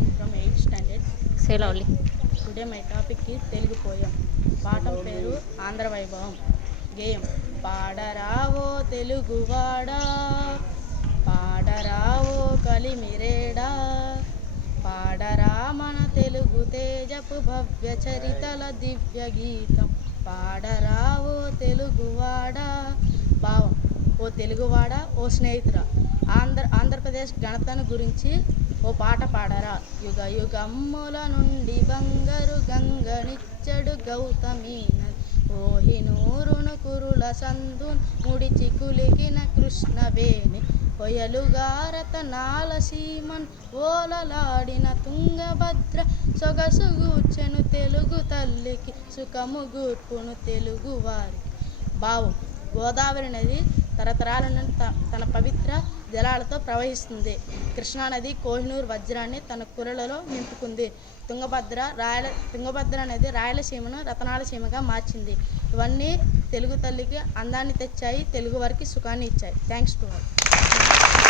teaching from 8th standard. Say loudly. Today my topic is Telugu poem. పాఠం పేరు ఆంధ్ర వైభవం. గేయం పాడరావో తెలుగువాడా, పాడరావో కలిమిరేడా, పాడరా మన తెలుగు తేజపు భవ్య చరితల దివ్య గీతం, పాడరావో తెలుగువాడా. భావం: ఓ తెలుగువాడా, ఓ స్నేహితురా, ఆంధ్రప్రదేశ్ ఘనతను గురించి ఓ పాట పాడరా. యుగ యుగమ్ముల నుండి బంగారు గంగనిచ్చడు గౌతమి నది, ఓహినూరును కురుల సందున్ ముడిచి కులికిన కృష్ణవేణి, ఒయలుగారతనాల సీమన్ ఓలలాడిన తుంగభద్ర, సొగసుగూర్చెను తెలుగు తల్లికి సుఖము గూర్పును తెలుగు వారికి. భావం: గోదావరి నది తరతరాల నుండి తన పవిత్ర జలాలతో ప్రవహిస్తుంది. కృష్ణానది కోహినూరు వజ్రాన్ని తన కురలలో నింపుకుంది. తుంగభద్ర నది రాయలసీమను రతనాల సీమగా మార్చింది. ఇవన్నీ తెలుగు తల్లికి అందాన్ని తెచ్చాయి, తెలుగు వారికి సుఖాన్ని ఇచ్చాయి. Thanks to all.